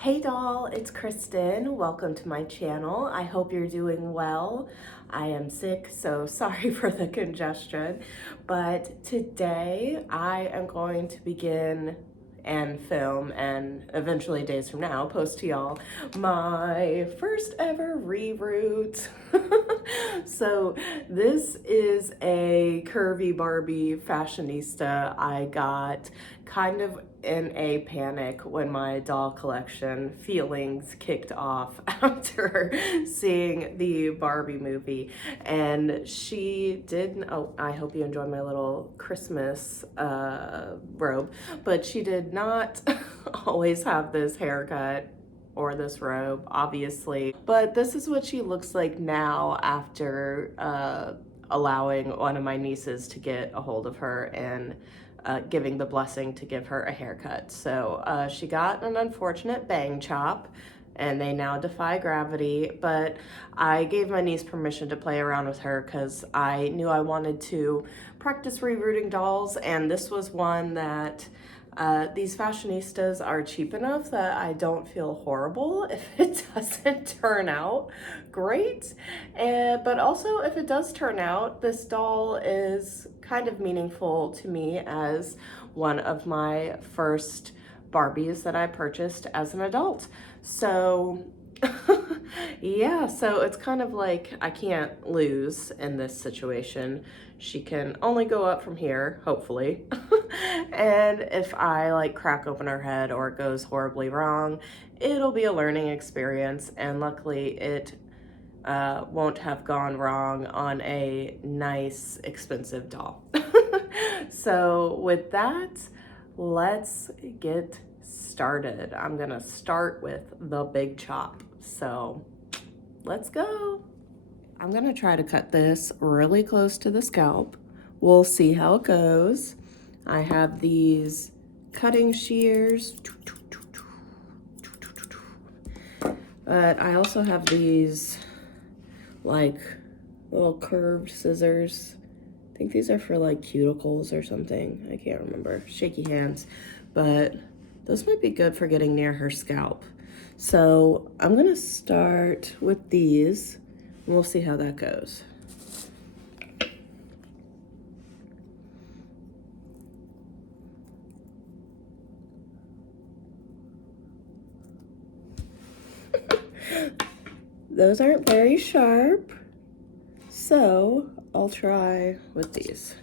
Hey doll, it's Kristen. Welcome to my channel. I hope you're doing well. I am sick, so sorry for the congestion. But today I am going to begin and film and eventually days from now post to y'all my first ever reroute. So this is a curvy Barbie fashionista I got kind of in a panic when my doll collection feelings kicked off after seeing the Barbie movie. And she did, oh, I hope you enjoyed my little Christmas robe, but she did not always have this haircut or this robe, obviously. But this is what she looks like now after allowing one of my nieces to get a hold of her and giving the blessing to give her a haircut. So she got an unfortunate bang chop and they now defy gravity, but I gave my niece permission to play around with her because I knew I wanted to practice rerouting dolls, and this was one that these fashionistas are cheap enough that I don't feel horrible if it doesn't turn out great. But also, if it does turn out, this doll is kind of meaningful to me as one of my first Barbies that I purchased as an adult. So yeah, so it's kind of like I can't lose in this situation. She can only go up from here, hopefully. And if I like crack open her head or it goes horribly wrong, it'll be a learning experience, and luckily it won't have gone wrong on a nice, expensive doll. So with that, let's get started. I'm gonna start with the big chop. So let's go. I'm gonna try to cut this really close to the scalp. We'll see how it goes. I have these cutting shears, but I also have these like little curved scissors. I think these are for like cuticles or something. I can't remember. Shaky hands, but those might be good for getting near her scalp. So I'm gonna start with these and we'll see how that goes. Those aren't very sharp, so I'll try with these.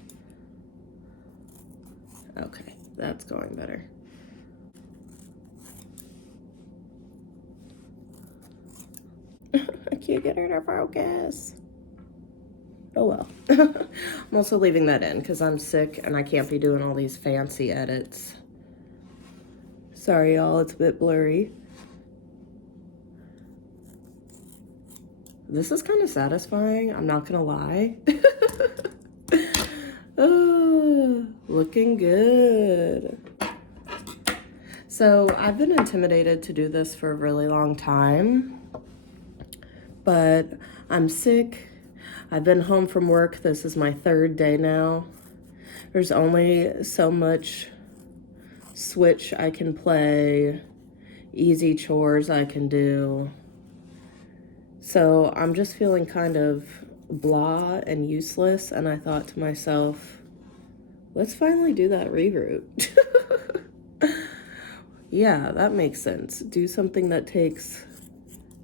Okay, that's going better. I can't get her to focus. Oh well. I'm also leaving that in because I'm sick and I can't be doing all these fancy edits. Sorry y'all, it's a bit blurry. This is kind of satisfying, I'm not gonna lie. Oh, looking good. So I've been intimidated to do this for a really long time, but I'm sick. I've been home from work. This is my third day now. There's only so much Switch I can play, easy chores I can do. So I'm just feeling kind of blah and useless, and I thought to myself, let's finally do that reroute. Yeah, that makes sense. Do something that takes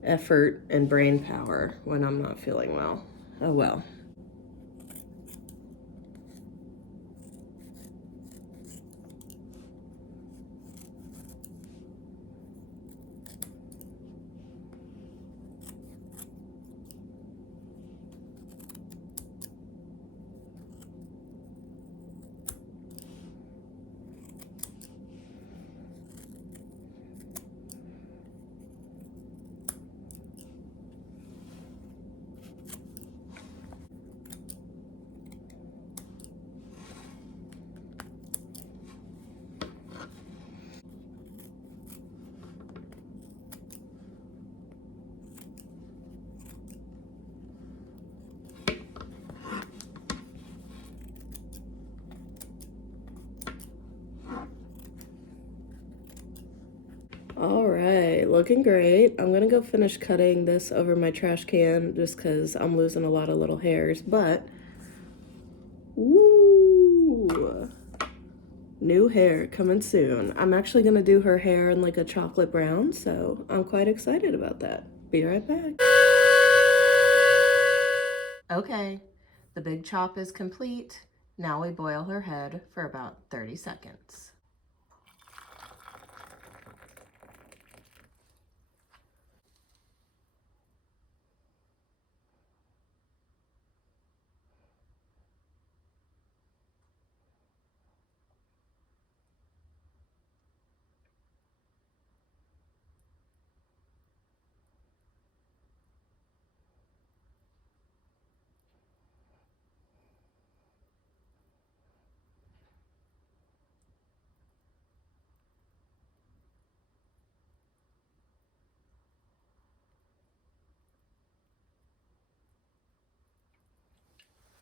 effort and brain power when I'm not feeling well. Oh well. right, looking great. I'm gonna go finish cutting this over my trash can just because I'm losing a lot of little hairs, but ooh, new hair coming soon. I'm actually gonna do her hair in like a chocolate brown, so I'm quite excited about that. Be right back. Okay, the big chop is complete. Now we boil her head for about 30 seconds.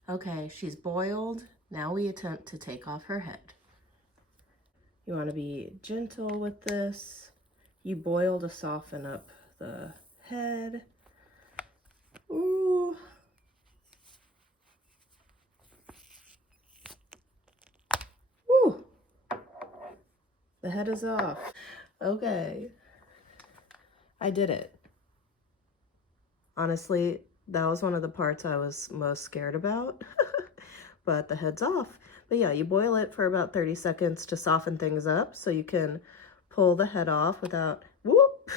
Okay, she's boiled. Now we attempt to take off her head. You want to be gentle with this. You boil to soften up the head. Ooh. Ooh. The head is off. Okay. I did it. Honestly, that was one of the parts I was most scared about. But the head's off. But yeah, you boil it for about 30 seconds to soften things up so you can pull the head off without whoop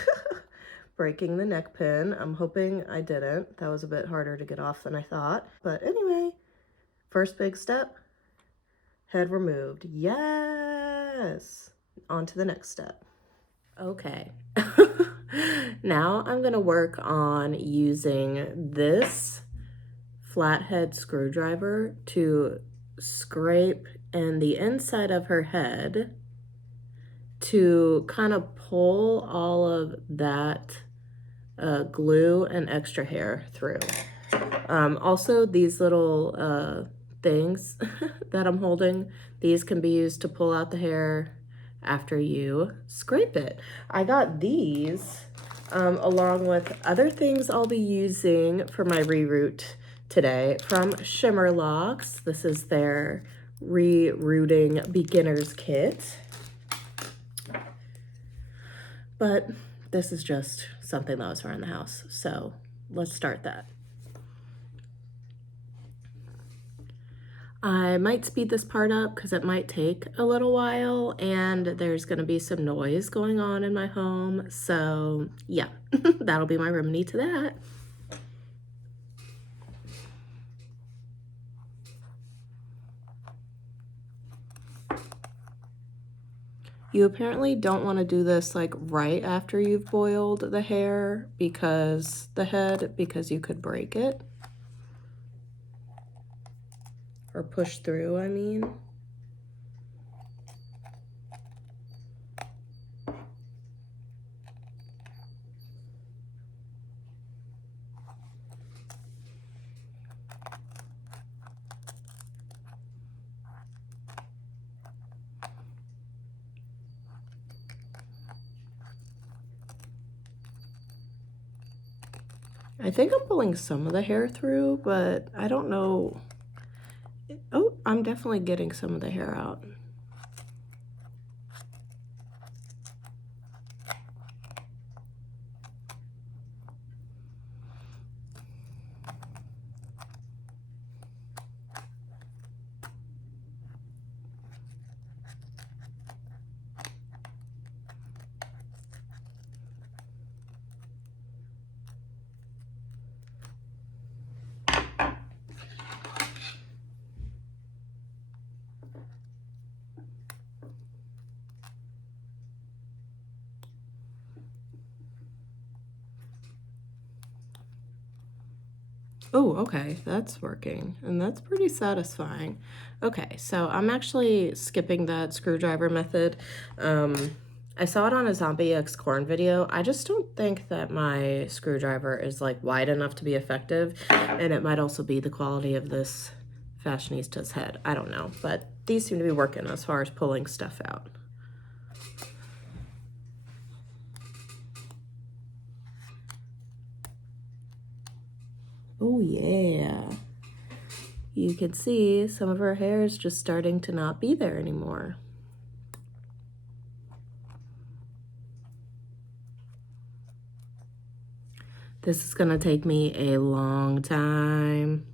breaking the neck pin. I'm hoping I didn't. That was a bit harder to get off than I thought. But anyway, first big step, head removed. Yes! On to the next step. Okay. Now I'm gonna work on using this flathead screwdriver to scrape in the inside of her head to kind of pull all of that glue and extra hair through. Also, these little things that I'm holding, these can be used to pull out the hair after you scrape it. I got these along with other things I'll be using for my reroot today from Shimmer Locks. This is their re-rooting beginner's kit. But this is just something that was around the house, so let's start that. I might speed this part up because it might take a little while and there's going to be some noise going on in my home. So yeah, that'll be my remedy to that. You apparently don't want to do this like right after you've boiled the hair because you could break it. Or push through, I mean. I think I'm pulling some of the hair through, but I don't know. Oh, I'm definitely getting some of the hair out. Oh, okay, that's working, and that's pretty satisfying. Okay, so I'm actually skipping that screwdriver method. I saw it on a Zombie X Corn video. I just don't think that my screwdriver is like wide enough to be effective, and it might also be the quality of this fashionista's head. I don't know, but these seem to be working as far as pulling stuff out. Oh yeah. You can see some of her hair is just starting to not be there anymore. This is gonna take me a long time.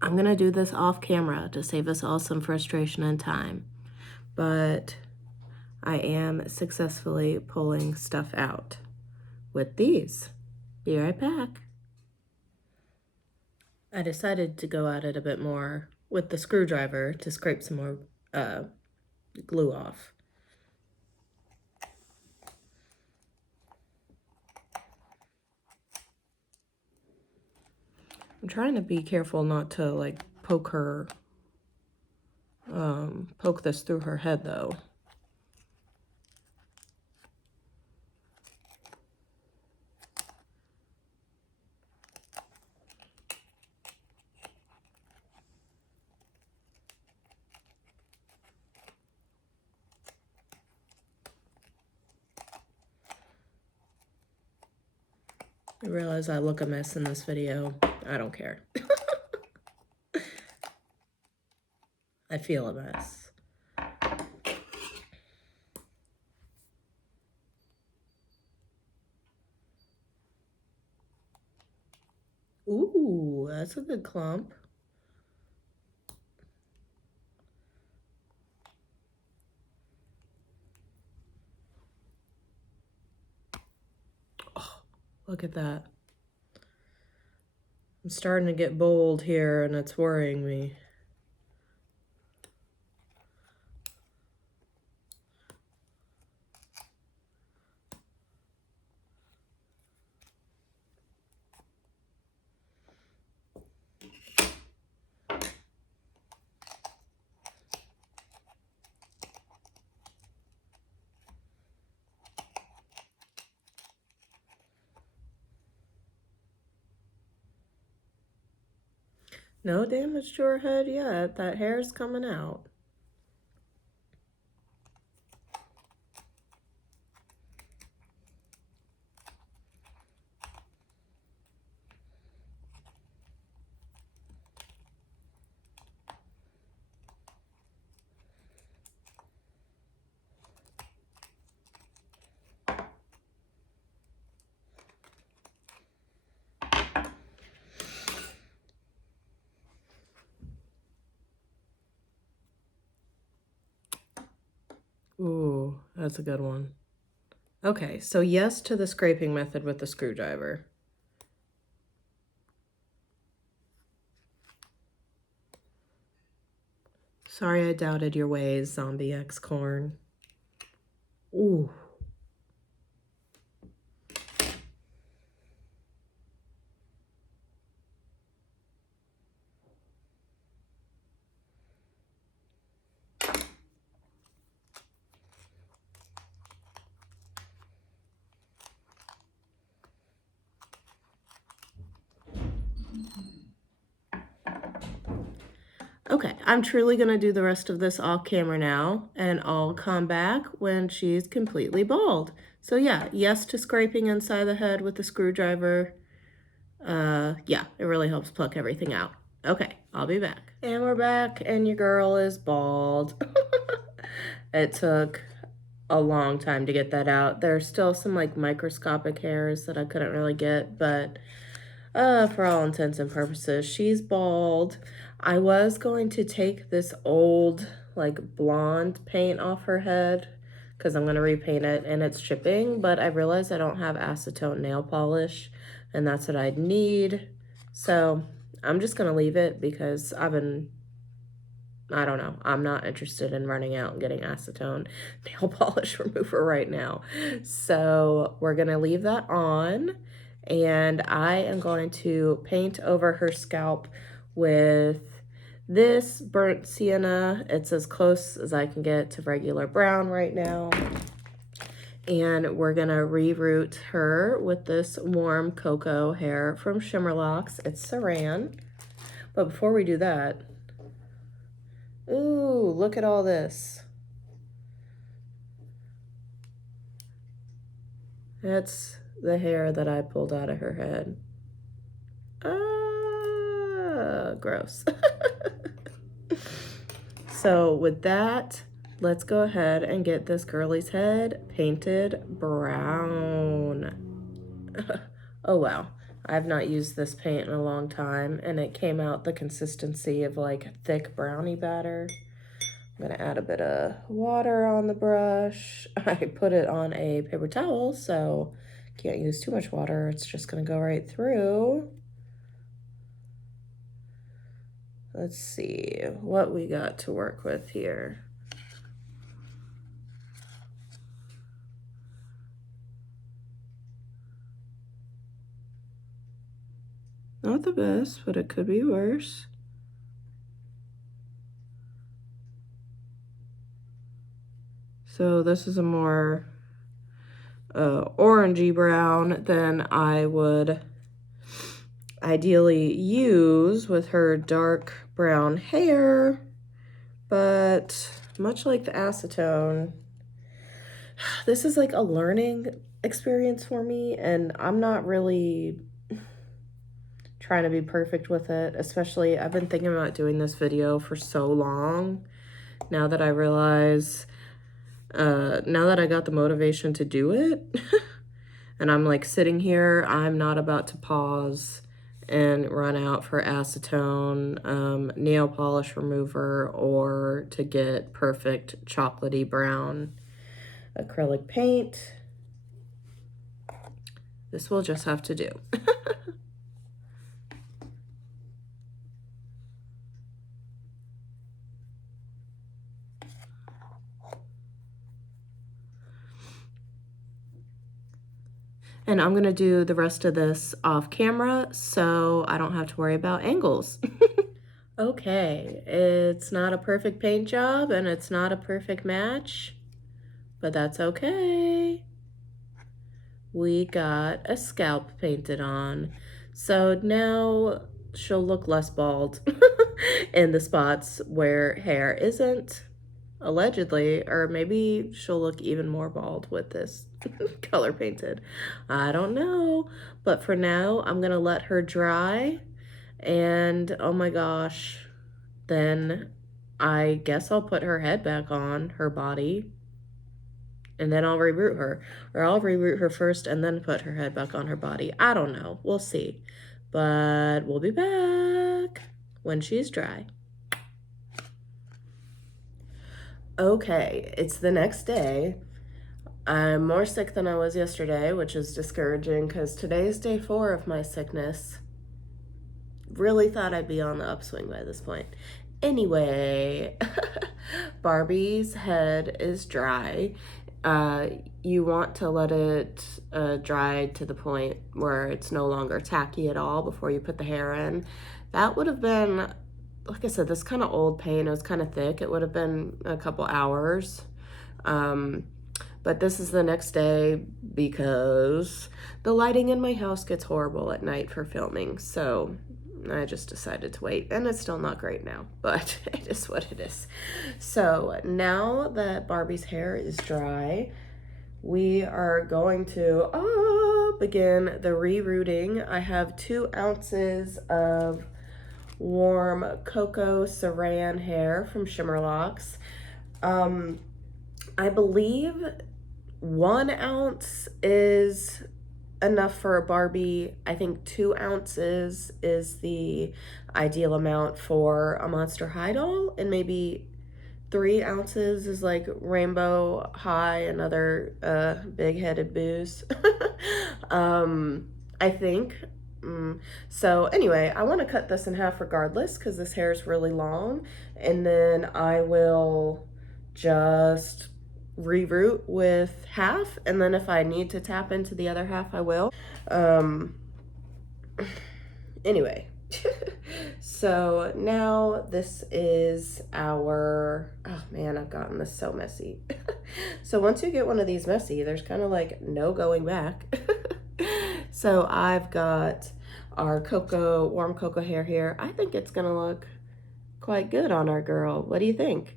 I'm gonna do this off camera to save us all some frustration and time, but I am successfully pulling stuff out with these. Be right back. I decided to go at it a bit more with the screwdriver to scrape some more glue off. I'm trying to be careful not to like poke this through her head though. I realize I look a mess in this video. I don't care. I feel a mess. Ooh, that's a good clump. Oh, look at that. I'm starting to get bold here and it's worrying me. No damage to her head yet. That hair's coming out. Ooh, that's a good one. Okay, so yes to the scraping method with the screwdriver. Sorry I doubted your ways, Zombie X Corn. Ooh. Okay, I'm truly gonna do the rest of this off camera now, and I'll come back when she's completely bald. So yeah, yes to scraping inside the head with the screwdriver. Yeah, it really helps pluck everything out. Okay, I'll be back. And we're back, and your girl is bald. It took a long time to get that out. There's still some like microscopic hairs that I couldn't really get, but for all intents and purposes, she's bald. I was going to take this old like blonde paint off her head because I'm going to repaint it and it's chipping, but I realized I don't have acetone nail polish and that's what I'd need. So I'm just going to leave it because I don't know. I'm not interested in running out and getting acetone nail polish remover right now. So we're going to leave that on and I am going to paint over her scalp with this burnt sienna. It's as close as I can get to regular brown right now. And we're gonna reroot her with this warm cocoa hair from Shimmerlocks. It's Saran. But before we do that, ooh, look at all this. That's the hair that I pulled out of her head. Ah, gross. So with that, let's go ahead and get this girly's head painted brown. Oh wow, I've not used this paint in a long time, and it came out the consistency of like thick brownie batter. I'm gonna add a bit of water on the brush. I put it on a paper towel, so can't use too much water. It's just gonna go right through. Let's see what we got to work with here. Not the best, but it could be worse. So this is a more orangey brown than I would ideally use with her dark brown hair, but much like the acetone, this is like a learning experience for me, and I'm not really trying to be perfect with it. Especially, I've been thinking about doing this video for so long. Now that I realize, now that I got the motivation to do it, and I'm like sitting here, I'm not about to pause and run out for acetone, nail polish remover, or to get perfect chocolatey brown acrylic paint. This will just have to do. And I'm gonna do the rest of this off camera so I don't have to worry about angles. Okay, it's not a perfect paint job and it's not a perfect match, but that's okay. We got a scalp painted on. So now she'll look less bald in the spots where hair isn't, allegedly, or maybe she'll look even more bald with this color painted. I don't know, but for now, I'm gonna let her dry, and oh my gosh, then I guess I'll put her head back on her body, and then I'll reroot her, or I'll reroot her first and then put her head back on her body. I don't know, we'll see, but we'll be back when she's dry. Okay, it's the next day. I'm more sick than I was yesterday, which is discouraging because today's day 4 of my sickness. Really thought I'd be on the upswing by this point. Anyway, Barbie's head is dry. You want to let it dry to the point where it's no longer tacky at all before you put the hair in. That would have been, like I said, this kind of old paint. It was kind of thick. It would have been a couple hours. But this is the next day because the lighting in my house gets horrible at night for filming. So I just decided to wait, and it's still not great now, but it is what it is. So now that Barbie's hair is dry, we are going to begin the rerooting. I have 2 ounces of warm cocoa saran hair from Shimmerlocks. I believe 1 ounce is enough for a Barbie. I think 2 ounces is the ideal amount for a Monster High doll, and maybe 3 ounces is like Rainbow High and other big-headed boos. I think. So anyway, I want to cut this in half regardless because this hair is really long, and then I will just reroute with half, and then if I need to tap into the other half, I will. Anyway, so now this is our, oh man, I've gotten this so messy. So once you get one of these messy, there's kind of like no going back. So I've got our warm cocoa hair here. I think it's gonna look quite good on our girl. What do you think?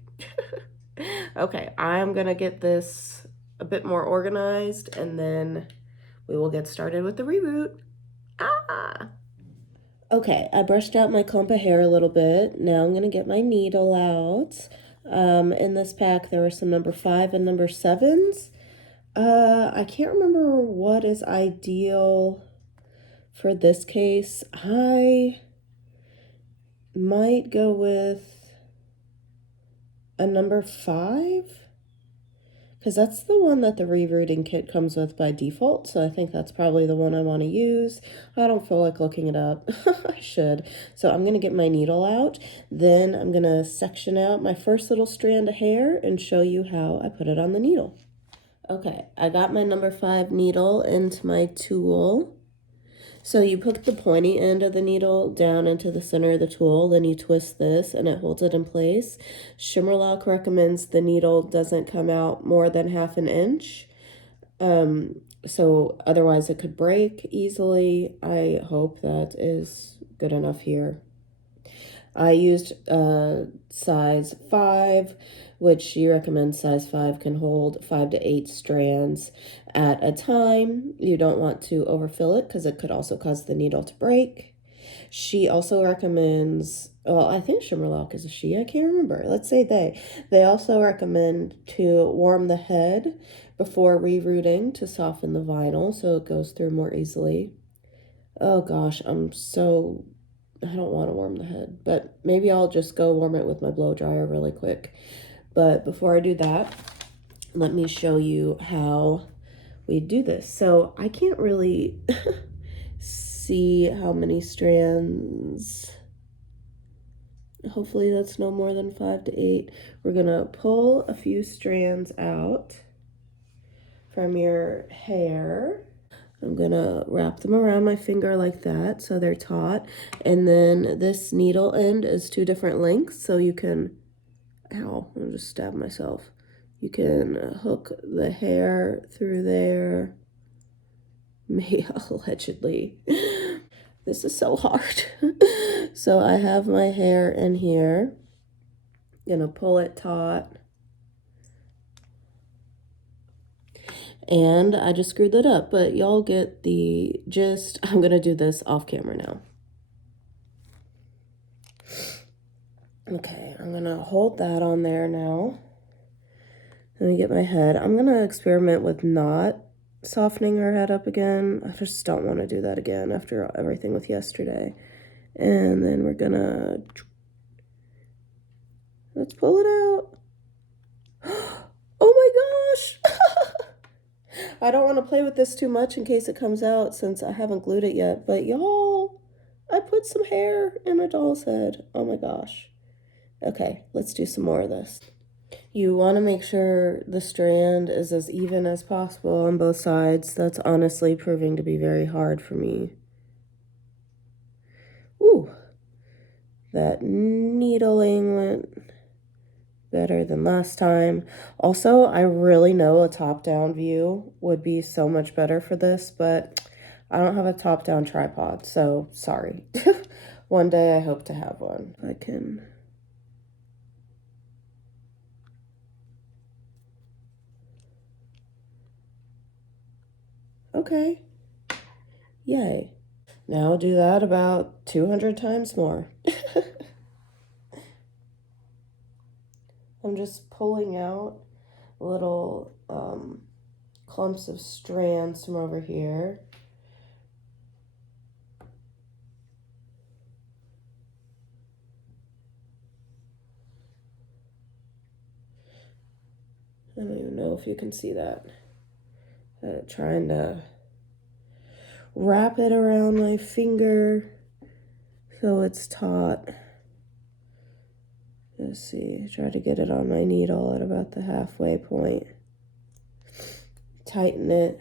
Okay, I'm gonna get this a bit more organized and then we will get started with the reroute. Ah! Okay, I brushed out my clump of hair a little bit. Now I'm gonna get my needle out. In this pack, there were some number 5 and number 7s. I can't remember what is ideal for this case. I might go with a number 5. Because that's the one that the rerouting kit comes with by default, so I think that's probably the one I want to use. I don't feel like looking it up. I should. So I'm going to get my needle out. Then I'm going to section out my first little strand of hair and show you how I put it on the needle. Okay, I got my number 5 needle into my tool. So you put the pointy end of the needle down into the center of the tool, then you twist this and it holds it in place. Shimmerlock recommends the needle doesn't come out more than 1/2 inch. So otherwise it could break easily. I hope that is good enough here. I used size 5, which she recommends size 5 can hold 5 to 8 strands at a time. You don't want to overfill it because it could also cause the needle to break. She also recommends, well, I think Shimmerlock is a she, I can't remember. Let's say they. They also recommend to warm the head before rerouting to soften the vinyl so it goes through more easily. Oh gosh, I don't want to warm the head, but maybe I'll just go warm it with my blow dryer really quick. But before I do that, let me show you how we do this. So I can't really see how many strands. Hopefully that's no more than 5 to 8. We're gonna pull a few strands out from your hair. I'm gonna wrap them around my finger like that so they're taut. And then this needle end is 2 different lengths, so you can, ow, I just stabbed myself. You can hook the hair through there, maybe allegedly. This is so hard. So I have my hair in here, gonna pull it taut. And I just screwed that up, but y'all get the gist. I'm gonna do this off camera now. Okay, I'm gonna hold that on there now. Let me get my head. I'm gonna experiment with not softening her head up again. I just don't want to do that again after everything with yesterday. And then we're gonna, let's pull it out. Oh my gosh! I don't want to play with this too much in case it comes out since I haven't glued it yet, but y'all, I put some hair in a doll's head. Oh my gosh. Okay, let's do some more of this. You want to make sure the strand is as even as possible on both sides. That's honestly proving to be very hard for me. Ooh, that needling went better than last time. Also, I really know a top-down view would be so much better for this, but I don't have a top-down tripod, so sorry. One day I hope to have one. I can... Okay. Yay. Now do that about 200 times more. I'm just pulling out little clumps of strands from over here. I don't even know if you can see that. Trying to wrap it around my finger so it's taut. Let's see, try to get it on my needle at about the halfway point. tighten it.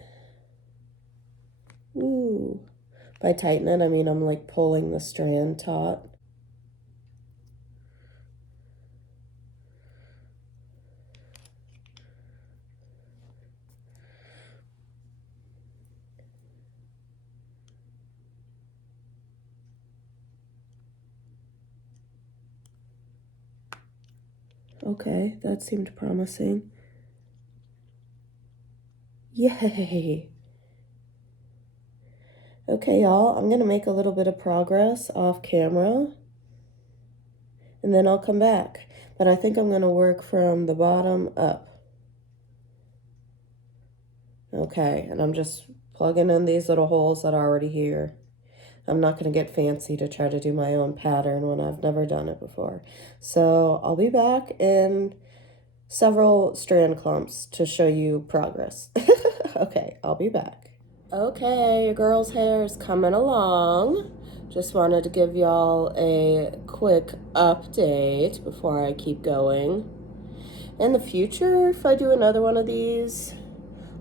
Ooh. By tighten it, I mean I'm like pulling the strand taut. Okay, that seemed promising. Yay! Okay, y'all, I'm gonna make a little bit of progress off camera, and then I'll come back. But I think I'm gonna work from the bottom up. Okay, and I'm just plugging in these little holes that are already here. I'm not gonna get fancy to try to do my own pattern when I've never done it before. So I'll be back in several strand clumps to show you progress. Okay, I'll be back. Okay, your girl's hair is coming along. Just wanted to give y'all a quick update before I keep going. In the future, if I do another one of these,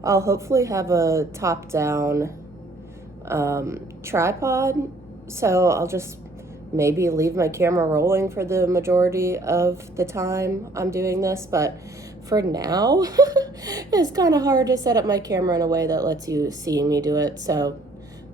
I'll hopefully have a top-down tripod. So I'll just maybe leave my camera rolling for the majority of the time I'm doing this. But for now, it's kind of hard to set up my camera in a way that lets you see me do it. So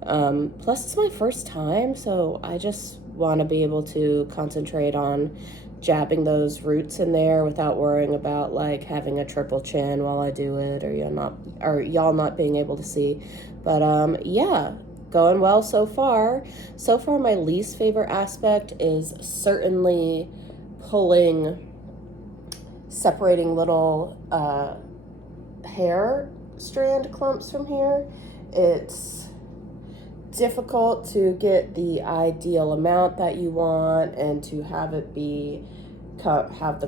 plus it's my first time, so I just want to be able to concentrate on jabbing those roots in there without worrying about like having a triple chin while I do it, or y'all not being able to see. But yeah, going well so far. So far, my least favorite aspect is certainly separating little hair strand clumps from here. It's difficult to get the ideal amount that you want and to have the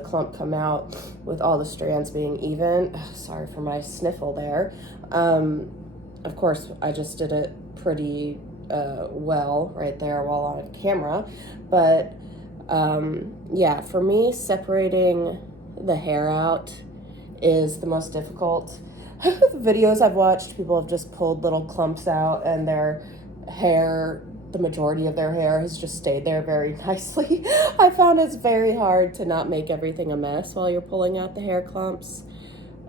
clump come out with all the strands being even. Sorry for my sniffle there. Of course, I just did it pretty well right there while on camera, but yeah, for me, separating the hair out is the most difficult. The videos I've watched, people have just pulled little clumps out and their hair, the majority of their hair has just stayed there very nicely. I found it's very hard to not make everything a mess while you're pulling out the hair clumps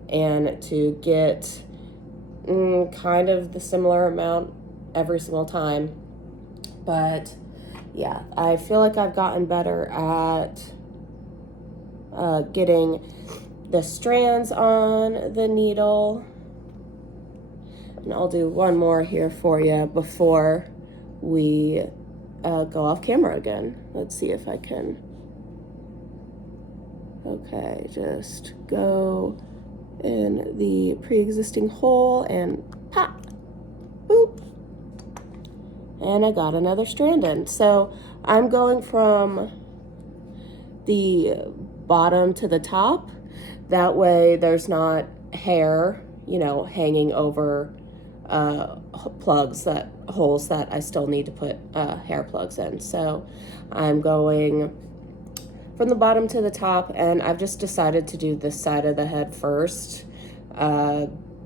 and to get kind of the similar amount every single time. But yeah, I feel like I've gotten better at getting the strands on the needle. And I'll do one more here for you before we go off camera again. Let's see if I can. Okay, just go in the pre-existing hole and pop, boop. And I got another strand in. So I'm going from the bottom to the top. That way there's not hair, hanging over holes that I still need to put hair plugs in. So I'm going from the bottom to the top, and I've just decided to do this side of the head first.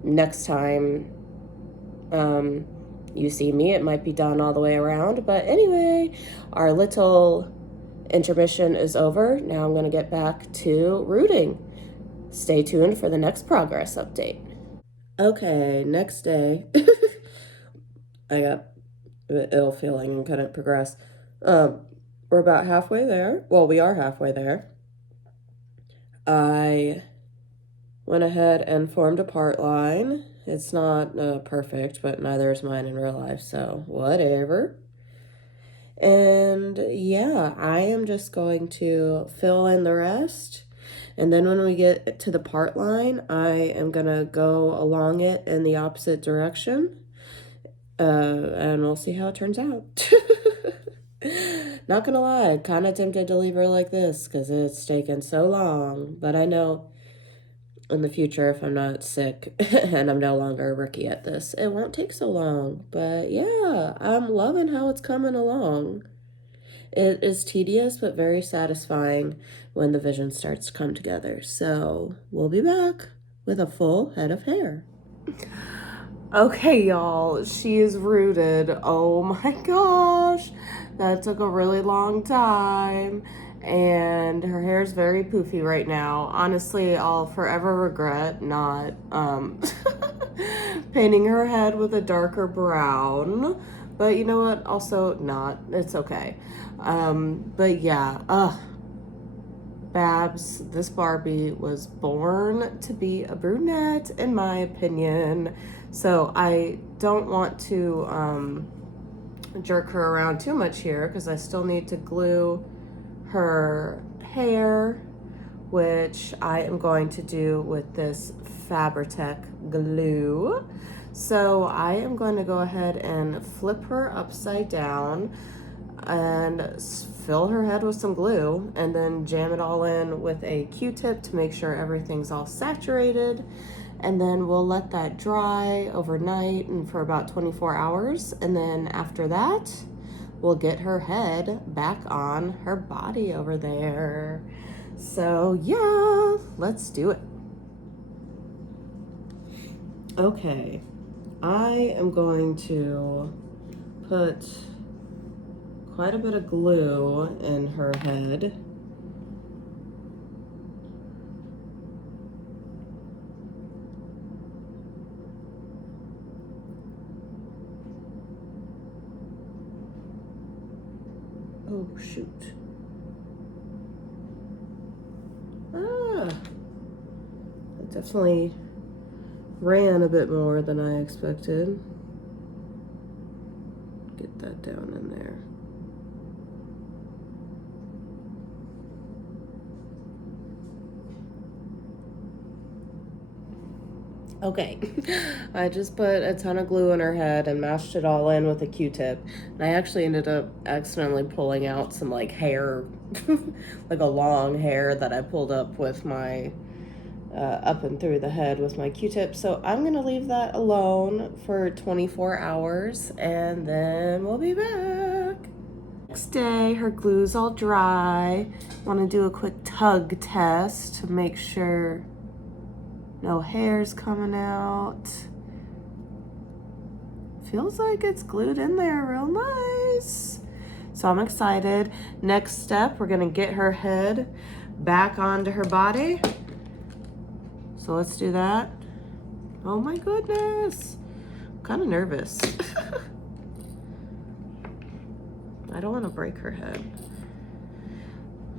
Next time you see me, it might be done all the way around. But anyway, our little intermission is over. Now I'm going to get back to rooting. Stay tuned for the next progress update. Okay, next day. I got an ill feeling and couldn't progress. We're about halfway there. Well, we are halfway there. I went ahead and formed a part line. It's not perfect, but neither is mine in real life, so whatever. And yeah, I am just going to fill in the rest. And then when we get to the part line, I am going to go along it in the opposite direction. And we'll see how it turns out. Not gonna lie, kind of tempted to leave her like this because it's taken so long. But I know in the future, if I'm not sick and I'm no longer a rookie at this, it won't take so long. But yeah, I'm loving how it's coming along. It is tedious, but very satisfying when the vision starts to come together. So we'll be back with a full head of hair. Okay, y'all, she is rooted. Oh my gosh, that took a really long time. And her hair is very poofy right now. Honestly, I'll forever regret not painting her head with a darker brown. But you know what? Also, not. It's okay. But yeah, Babs, this Barbie was born to be a brunette, in my opinion. So I don't want to jerk her around too much here because I still need to glue her hair, which I am going to do with this Fabri-Tech glue. So I am going to go ahead and flip her upside down and fill her head with some glue and then jam it all in with a Q-tip to make sure everything's all saturated. And then we'll let that dry overnight and for about 24 hours. And then after that, we'll get her head back on her body over there. So yeah, let's do it. Okay, I am going to put quite a bit of glue in her head. Oh, shoot. It definitely ran a bit more than I expected. Get that down in there. Okay, I just put a ton of glue in her head and mashed it all in with a Q-tip. And I actually ended up accidentally pulling out some like hair, like a long hair that I pulled up with my, up and through the head with my Q-tip. So I'm gonna leave that alone for 24 hours and then we'll be back. Next day, her glue's all dry. Wanna do a quick tug test to make sure no hair's coming out. Feels like it's glued in there real nice. So I'm excited. Next step, we're gonna get her head back onto her body. So let's do that. Oh my goodness. I'm kind of nervous. I don't want to break her head.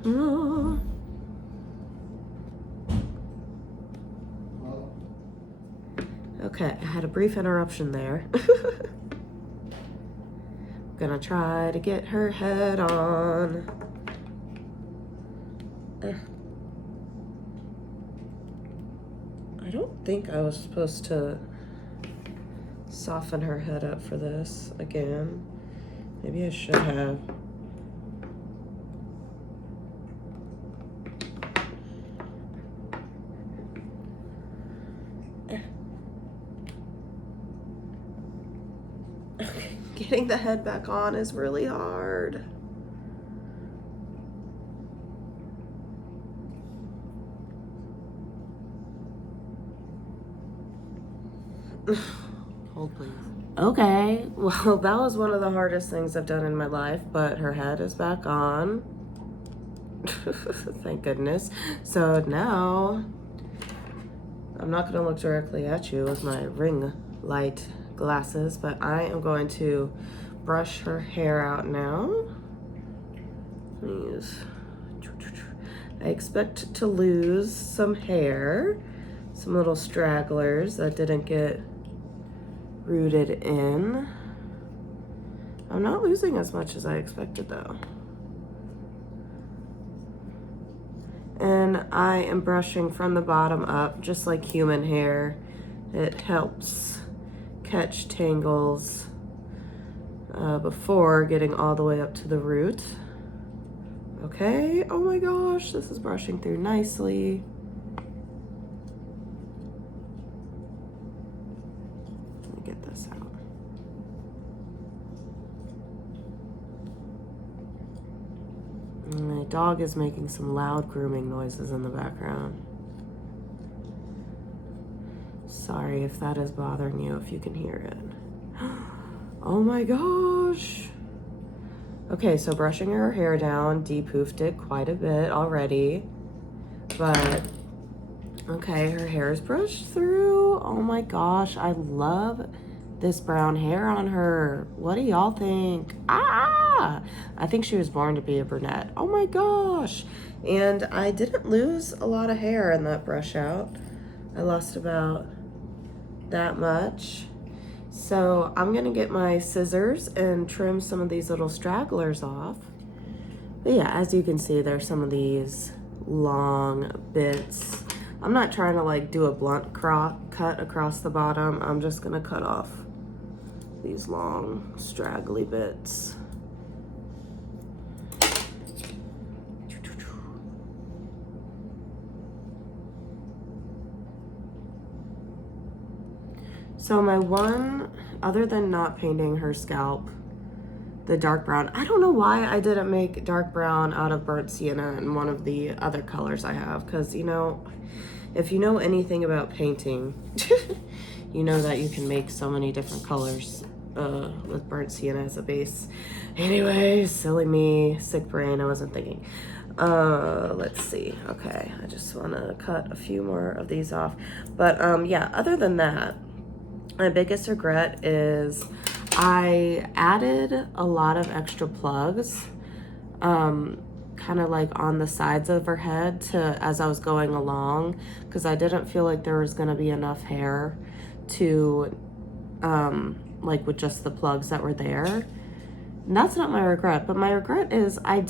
Oh. Okay, I had a brief interruption there. Gonna try to get her head on. I don't think I was supposed to soften her head up for this again. Maybe I should have. Getting the head back on is really hard. Hold please. Okay, well that was one of the hardest things I've done in my life, but her head is back on. Thank goodness. So now, I'm not gonna look directly at you with my ring light glasses, but I am going to brush her hair out now. Please. I expect to lose some hair, some little stragglers that didn't get rooted in. I'm not losing as much as I expected though. And I am brushing from the bottom up, just like human hair. It helps catch tangles before getting all the way up to the root. Okay, oh my gosh, this is brushing through nicely. Let me get this out. My dog is making some loud grooming noises in the background. Sorry if that is bothering you, if you can hear it. Oh my gosh. Okay, so brushing her hair down, de-poofed it quite a bit already. But, okay, her hair is brushed through. Oh my gosh, I love this brown hair on her. What do y'all think? Ah! I think she was born to be a brunette. Oh my gosh. And I didn't lose a lot of hair in that brush out. I lost about that much. So I'm gonna get my scissors and trim some of these little stragglers off. But yeah, as you can see, there's some of these long bits. I'm not trying to like do a blunt cut across the bottom. I'm just gonna cut off these long straggly bits. So my one, other than not painting her scalp, the dark brown, I don't know why I didn't make dark brown out of burnt sienna and one of the other colors I have, because, you know, if you know anything about painting, you know that you can make so many different colors with burnt sienna as a base. Anyway, silly me, sick brain, I wasn't thinking. Let's see. Okay, I just want to cut a few more of these off. But yeah, other than that, my biggest regret is I added a lot of extra plugs, kind of like on the sides of her head as I was going along, because I didn't feel like there was going to be enough hair to, like with just the plugs that were there. And that's not my regret, but my regret is I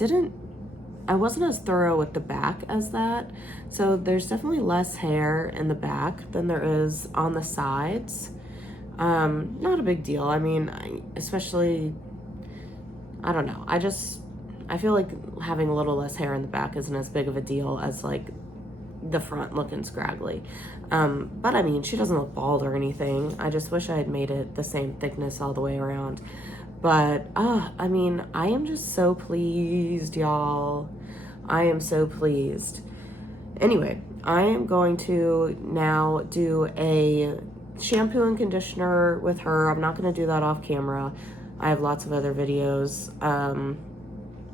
wasn't as thorough with the back as that. So there's definitely less hair in the back than there is on the sides. Not a big deal. I mean, especially, I don't know. I feel like having a little less hair in the back isn't as big of a deal as like the front looking scraggly. But I mean, she doesn't look bald or anything. I just wish I had made it the same thickness all the way around. But, I mean, I am just so pleased, y'all. I am so pleased. Anyway, I am going to now do a shampoo and conditioner with her. I'm not going to do that off camera. I have lots of other videos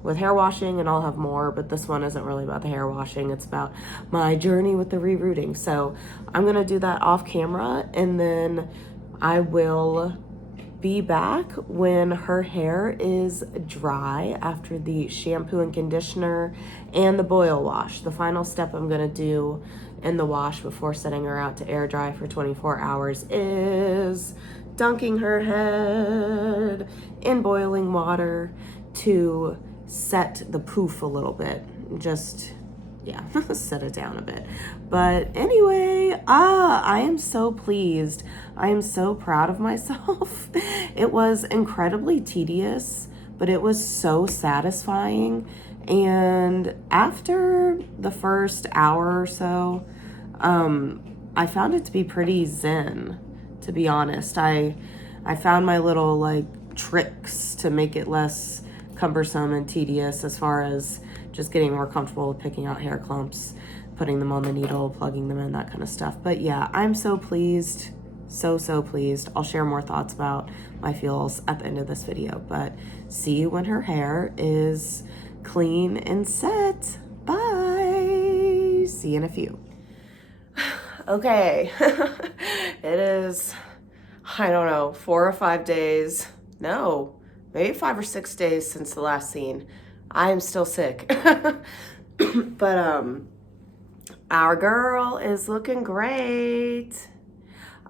with hair washing, and I'll have more, but this one isn't really about the hair washing. It's about my journey with the rerooting. So I'm going to do that off camera, and then I will be back when her hair is dry after the shampoo and conditioner and the boil wash. The final step I'm going to do in the wash before setting her out to air dry for 24 hours is dunking her head in boiling water to set the poof a little bit. Just, yeah, set it down a bit. But anyway, I am so pleased. I am so proud of myself. It was incredibly tedious, but it was so satisfying. And after the first hour or so, I found it to be pretty zen, to be honest. I found my little like tricks to make it less cumbersome and tedious, as far as just getting more comfortable with picking out hair clumps, putting them on the needle, plugging them in, that kind of stuff. But yeah, I'm so pleased. So pleased. I'll share more thoughts about my feels at the end of this video, but see you when her hair is clean and set. Bye. See you in a few. Okay. It is, I don't know, 4 or 5 days. No, maybe 5 or 6 days since the last scene. I am still sick. But our girl is looking great.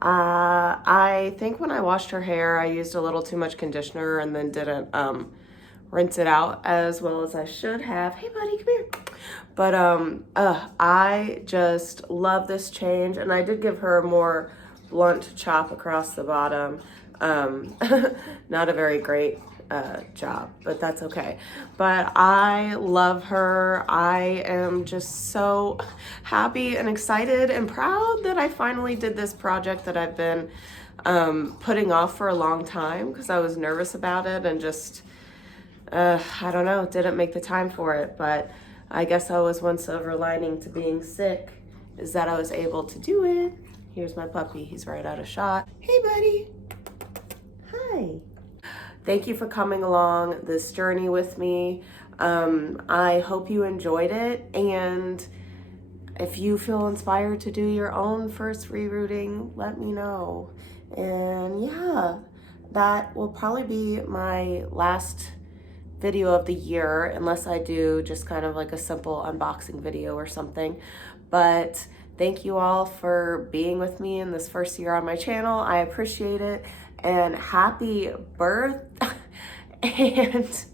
I think when I washed her hair, I used a little too much conditioner and then didn't rinse it out as well as I should have. Hey buddy, come here. But I just love this change, and I did give her a more blunt chop across the bottom. Not a very great job, but that's okay. But I love her. I am just so happy and excited and proud that I finally did this project that I've been putting off for a long time because I was nervous about it and just I don't know, didn't make the time for it. But I guess I was one silver lining to being sick, is that I was able to do it. Here's my puppy. He's right out of shot. Hey, buddy. Hi. Thank you for coming along this journey with me. I hope you enjoyed it, and if you feel inspired to do your own first rerouting, let me know. And yeah, that will probably be my last video of the year, unless I do just kind of like a simple unboxing video or something. But thank you all for being with me in this first year on my channel. I appreciate it, and happy birth and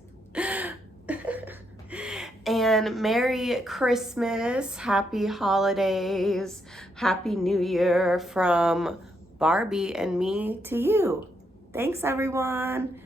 and Merry Christmas, Happy Holidays, Happy New Year from Barbie and me to you. Thanks, everyone.